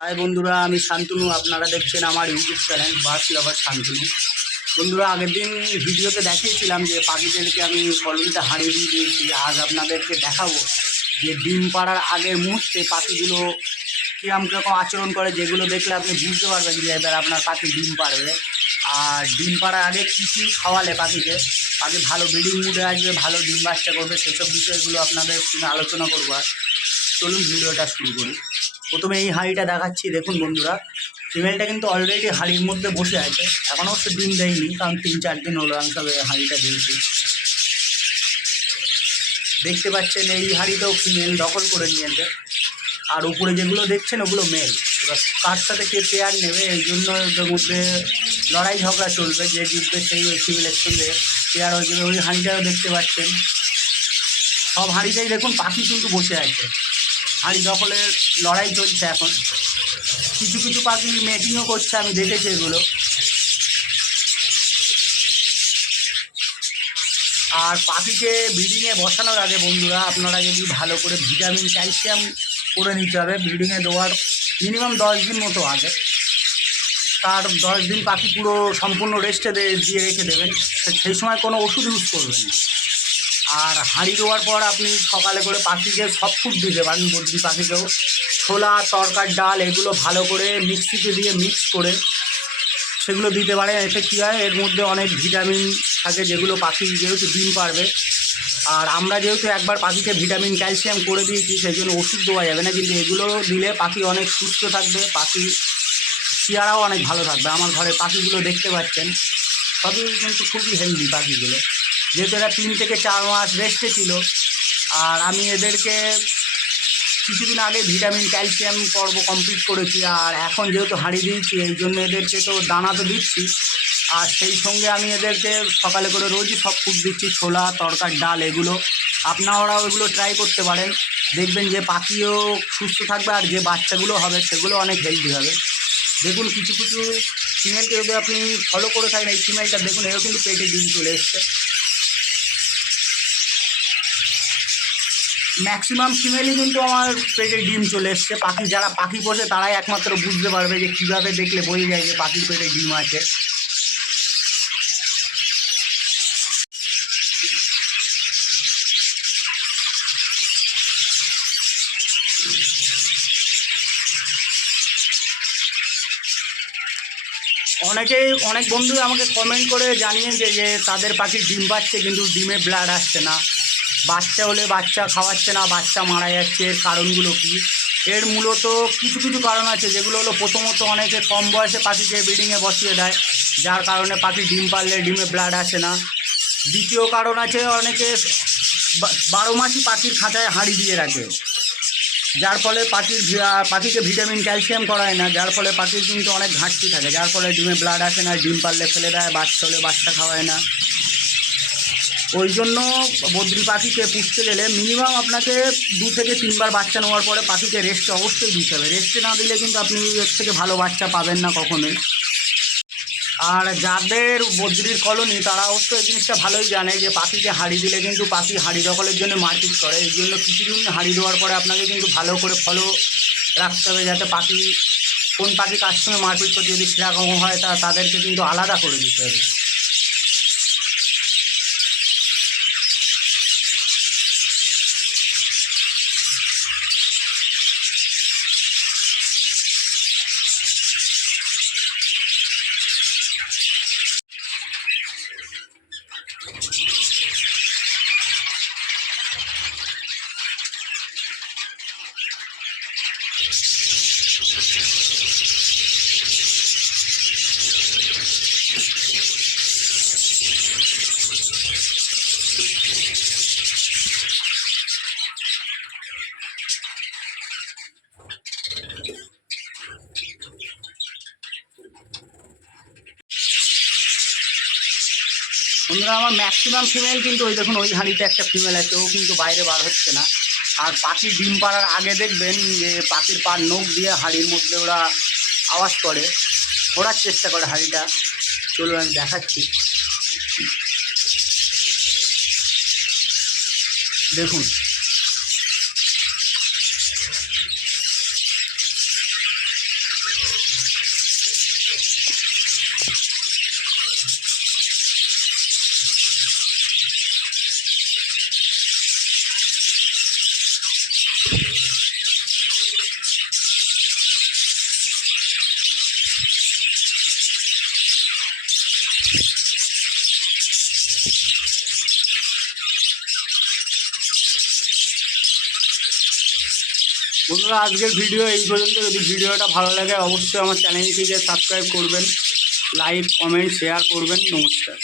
High বন্ধুরা, আমি শান্তনু। আপনারা দেখছেন আমার YouTube channel bus lover Shantanu. বন্ধুরা, আগের দিন ভিডিওতে দেখিয়েছিলাম যে পাখিদেরকে আমি কলোনিতে হারিয়ে দিয়ে দিয়েছি। আজ আপনাদেরকে দেখাবো যে ডিম পাড়ার আগের মুহূর্তে পাখিগুলো কিরম কীরকম আচরণ করে, যেগুলো দেখলে আপনি বুঝতে পারবেন যে এবার আপনার পাখি ডিম পাড়বে। আর ডিম পাড়ার আগে কী কী খাওয়ালে পাখিকে? পাখি ভালো ব্রিডিং মুডে আসবে, ভালো ডিম বাচ্চা করবে, সেসব বিষয়গুলো আপনাদের সঙ্গে আলোচনা করব আর চলুন ভিডিওটা শুরু করি। প্রথমে এই হাঁড়িটা দেখাচ্ছি, দেখুন বন্ধুরা। ফিমেলটা কিন্তু অলরেডি হাঁড়ির মধ্যে বসে আছে। এখন অবশ্য ডিম দেয়নি, কারণ তিন চার দিন হলো আমি তবে হাঁড়িটা দিয়েছি। দেখতে পাচ্ছেন, এই হাঁড়িটাও ফিমেল দখল করে নিয়েছে। আর উপরে যেগুলো দেখছেন, ওগুলো মেল এবার কার সাথে কে পেয়ার নেবে, এই জন্য মধ্যে লড়াই ঝগড়া চলবে। যে জিতবে সেই ওই ফিমেলের সঙ্গে পেয়ার হয়ে যাবে। ওই হাঁড়িটাও দেখতে পাচ্ছেন। সব হাঁড়িটাই দেখুন পাখি কিন্তু বসে আছে। হাঁড়ি দখলের লড়াই চলছে এখন। কিছু কিছু পাখি মেটিংও করছে, আমি দেখেছি এগুলো। আর পাখিকে ব্রিডিংয়ে বসানোর আগে বন্ধুরা, আপনারা যদি ভালো করে ভিটামিন ক্যালসিয়াম করে নিতে হবে ব্রিডিংয়ে দেওয়ার মিনিমাম দশ দিন মতো আগে। তার দশ দিন পাখি পুরো সম্পূর্ণ রেস্টে দিয়ে রেখে দেবেন। সেই সময় কোনো ওষুধ ইউজ করবেন না। আর হাঁড়ি দেওয়ার পর আপনি সকালে করে পাখিকে সব ফুড দিতে পারেন বদ্রি পাখিকেও ছোলা, তরকার ডাল, এগুলো ভালো করে মিক্সিতে দিয়ে মিক্স করে সেগুলো দিতে পারে এতে কী হয়, এর মধ্যে অনেক ভিটামিন থাকে যেগুলো পাখি যেহেতু ডিম পারবে। আর আমরা যেহেতু একবার পাখিকে ভিটামিন ক্যালসিয়াম করে দিয়েছি সেই জন্য ওষুধ দেওয়া যাবে না। কিন্তু এগুলো দিলে পাখি অনেক সুস্থ থাকবে, পাখি চেয়ারাও অনেক ভালো থাকবে। আমার ঘরে পাখিগুলো দেখতে পাচ্ছেন সবই কিন্তু খুবই হেলদি পাখিগুলো। যেহেতু এরা তিন থেকে চার মাস রেস্টে ছিল, আর আমি এদেরকে কিছুদিন আগে ভিটামিন ক্যালসিয়াম পর্ব কমপ্লিট করেছি, আর এখন যেহেতু হাঁড়ি দিয়েছি, এই জন্য এদেরকে তো দানা তো দিচ্ছি, আর সেই সঙ্গে আমি এদেরকে সকালে করে রোজই সব ফুড দিচ্ছি, ছোলা, তরকার, ডাল এগুলো। আপনারাও এগুলো ট্রাই করতে পারেন। দেখবেন যে পাখিও সুস্থ থাকবে আর যে বাচ্চাগুলো হবে, সেগুলো অনেক হেলদি হবে। দেখুন, কিছু কিছু ফিমেলকে যদি আপনি ফলো করে থাকেন, এই ফিমেলটা দেখুন এও কিন্তু পেটে ডিম চলে এসছে। ম্যাক্সিমাম ফিমেলই কিন্তু আমার পেটে ডিম চলে এসছে। পাখি যারা পাখি পোষে, তারাই একমাত্র বুঝতে পারবে যে কীভাবে দেখলে বোঝা যায় যে পাখির পেটে ডিম আছে। অনেকেই, অনেক বন্ধু আমাকে কমেন্ট করে জানিয়েছে যে তাদের পাখির ডিম পাচ্ছে, কিন্তু ডিমে ব্লাড আসছে না। বাচ্চা হলে বাচ্চা খাওয়াচ্ছে না, বাচ্চা মারা যাচ্ছে, এর কারণগুলো কী? এর মূলত কিছু কিছু কারণ আছে, যেগুলো হলো প্রথমত অনেকে কম বয়সে পাখিকে ব্রিডিংয়ে বসিয়ে দেয়, যার কারণে পাখি ডিম পারলে ডিমে ব্লাড আসে না। দ্বিতীয় কারণ আছে, অনেকে বারো মাসই পাখির খাঁচায় হাঁড়ি দিয়ে রাখে, যার ফলে পাখির পাখিকে ভিটামিন ক্যালসিয়াম করায় না, যার ফলে পাখির কিন্তু অনেক ঘাটতি থাকে, যার ফলে ডিমে ব্লাড আসে না, ডিম পারলে ফেলে দেয়, বাচ্চা হলে বাচ্চা খাওয়ায় না। ওই জন্য বদ্রি পাখিকে পুষতে গেলে মিনিমাম আপনাকে দু থেকে তিনবার বাচ্চা নেওয়ার পরে পাখিকে রেস্ট অবশ্যই দিতে হবে। রেস্টে না দিলে কিন্তু আপনি এর থেকে ভালো বাচ্চা পাবেন না কখনোই। আর যাদের বদ্রির কলোনি, তারা অবশ্য এই জিনিসটা ভালোই জানে যে পাখিকে হাঁড়ি দিলে কিন্তু পাখি হাঁড়ি দখলের জন্য মারপিট করে। এই জন্য কিছুদিন হাঁড়ি দেওয়ার পরে আপনাকে কিন্তু ভালো করে ফলো রাখতে হবে যাতে পাখি, কোন পাখি কার সঙ্গে মারপিট করছে যদি সেরকম হয় তা তাদেরকে কিন্তু আলাদা করে দিতে হবে। আমার ম্যাক্সিমাম ফিমেল কিন্তু ওই দেখুন, ওই হাঁড়িতে একটা ফিমেল আছে, ও কিন্তু বাইরে বার হচ্ছে না। আর পাখি ডিম পাড়ার আগে দেখবেন যে পাখির পার নখ দিয়ে হাড়ির মধ্যে ওরা আওয়াজ করে ওড়ার চেষ্টা করে হাড়িটা। চলুন আমি দেখাচ্ছি। দেখুন বন্ধুরা, আজকের ভিডিও এই পর্যন্ত। যদি ভিডিওটা ভালো লাগে, অবশ্যই আমার চ্যানেলটিকে সাবস্ক্রাইব করবেন লাইক কমেন্ট শেয়ার করবেন। নমস্কার।